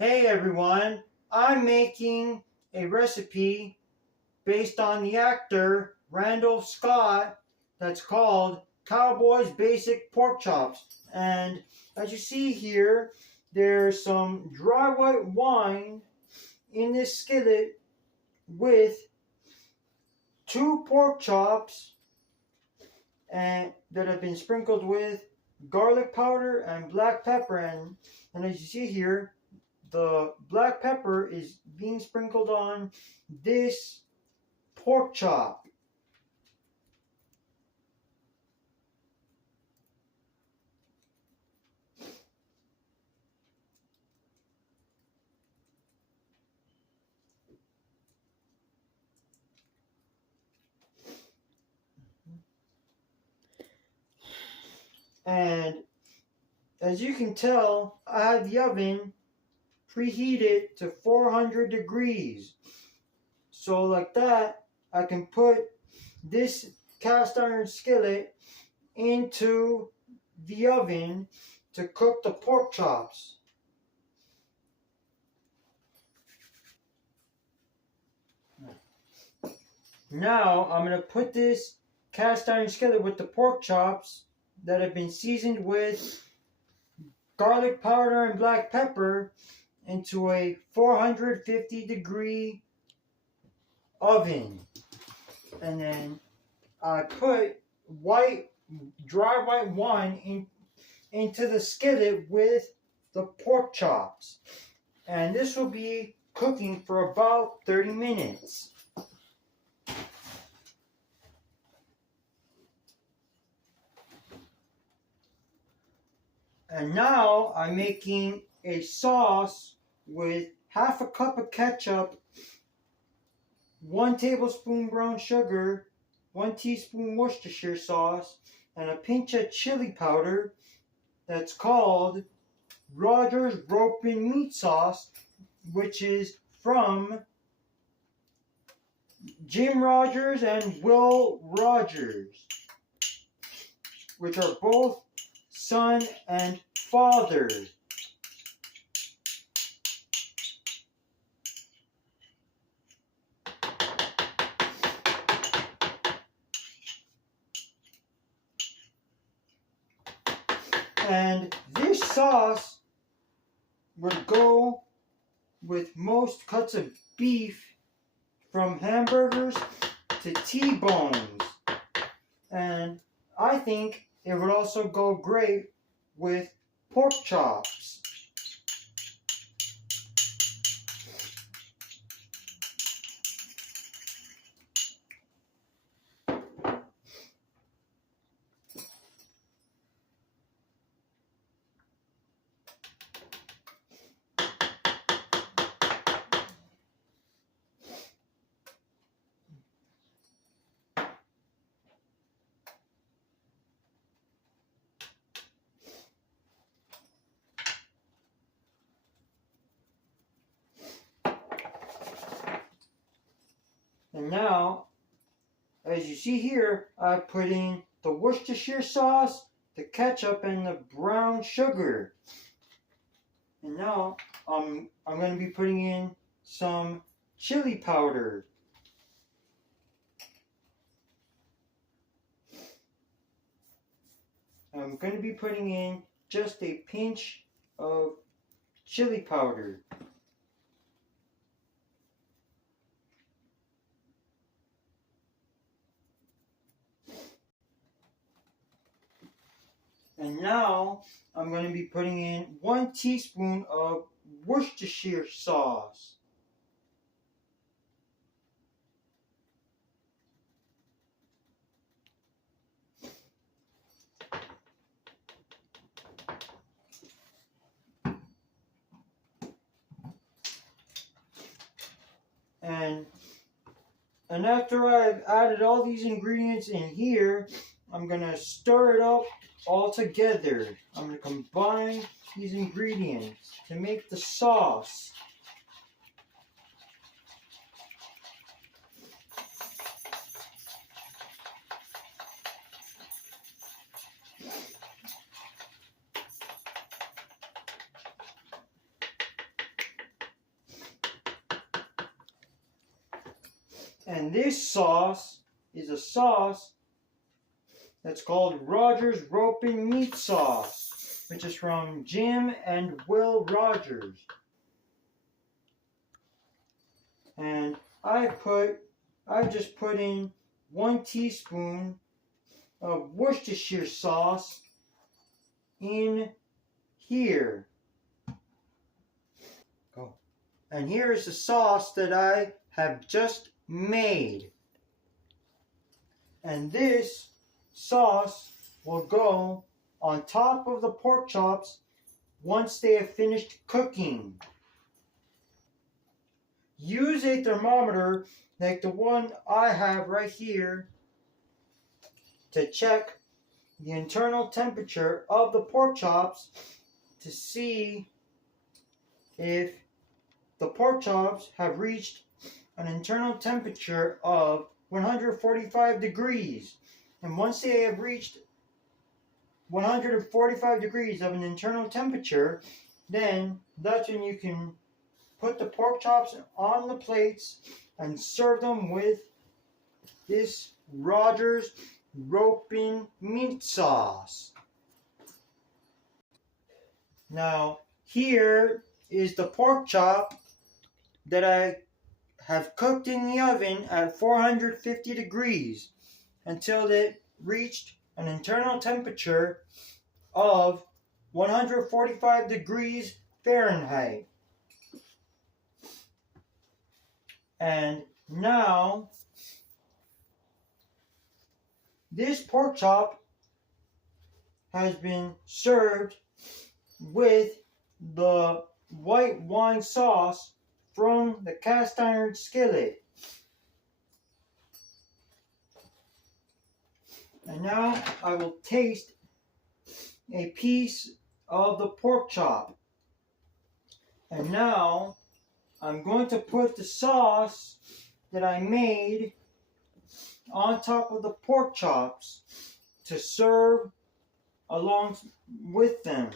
Hey everyone, I'm making a recipe based on the actor Randall Scott that's called Cowboys Basic Pork Chops. And as you see here, there's some dry white wine in this skillet with 2 pork chops and that have been sprinkled with garlic powder and black pepper. And as you see here, the black pepper is being sprinkled on this pork chop. And as you can tell, I had the oven preheated to 400 degrees. So like that, I can put this cast iron skillet into the oven to cook the pork chops. Now I'm going to put this cast iron skillet with the pork chops that have been seasoned with garlic powder and black pepper into a 450 degree oven. And then I put dry white wine into the skillet with the pork chops. And this will be cooking for about 30 minutes. And now I'm making a sauce with half a cup of ketchup, 1 tablespoon brown sugar, 1 teaspoon Worcestershire sauce, and a pinch of chili powder that's called Rogers Broken Meat Sauce, which is from Jim Rogers and Will Rogers, which are both son and father. And this sauce would go with most cuts of beef, from hamburgers to T-bones. And I think it would also go great with pork chops. And now, as you see here, I put in the Worcestershire sauce, the ketchup, and the brown sugar. And now I'm going to be putting in some chili powder. I'm going to be putting in just a pinch of chili powder. And now I'm going to be putting in 1 teaspoon of Worcestershire sauce. And after I've added all these ingredients in here, I'm going to stir it up all together. I'm going to combine these ingredients to make the sauce. And this sauce is a sauce that's called Rogers Roping Meat Sauce, which is from Jim and Will Rogers. And I've just put in 1 teaspoon of Worcestershire sauce in here. And here is the sauce that I have just made. And this sauce will go on top of the pork chops once they have finished cooking. Use a thermometer like the one I have right here to check the internal temperature of the pork chops to see if the pork chops have reached an internal temperature of 145 degrees. And once they have reached 145 degrees of an internal temperature, then that's when you can put the pork chops on the plates and serve them with this Rogers Roping Meat Sauce. Now, here is the pork chop that I have cooked in the oven at 450 degrees until it reached an internal temperature of 145 degrees Fahrenheit. And now, this pork chop has been served with the white wine sauce from the cast iron skillet. And now I will taste a piece of the pork chop. And now I'm going to put the sauce that I made on top of the pork chops to serve along with them.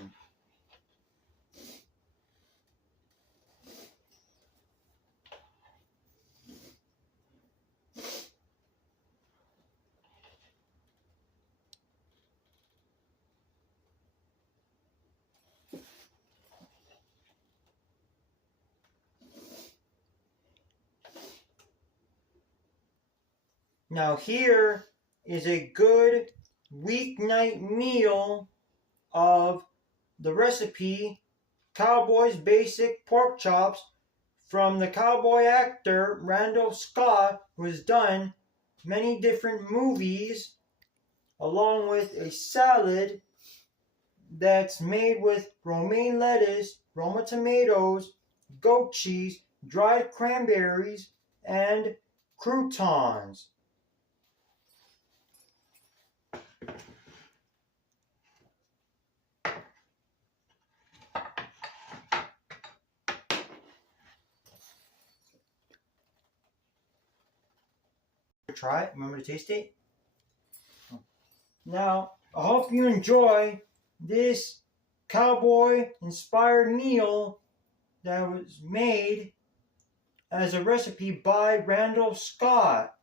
Now here is a good weeknight meal of the recipe Cowboys Basic Pork Chops from the cowboy actor Randall Scott, who has done many different movies, along with a salad that's made with romaine lettuce, Roma tomatoes, goat cheese, dried cranberries, and croutons. Try it. Remember to taste it. Now, I hope you enjoy this cowboy-inspired meal that was made as a recipe by Randall Scott.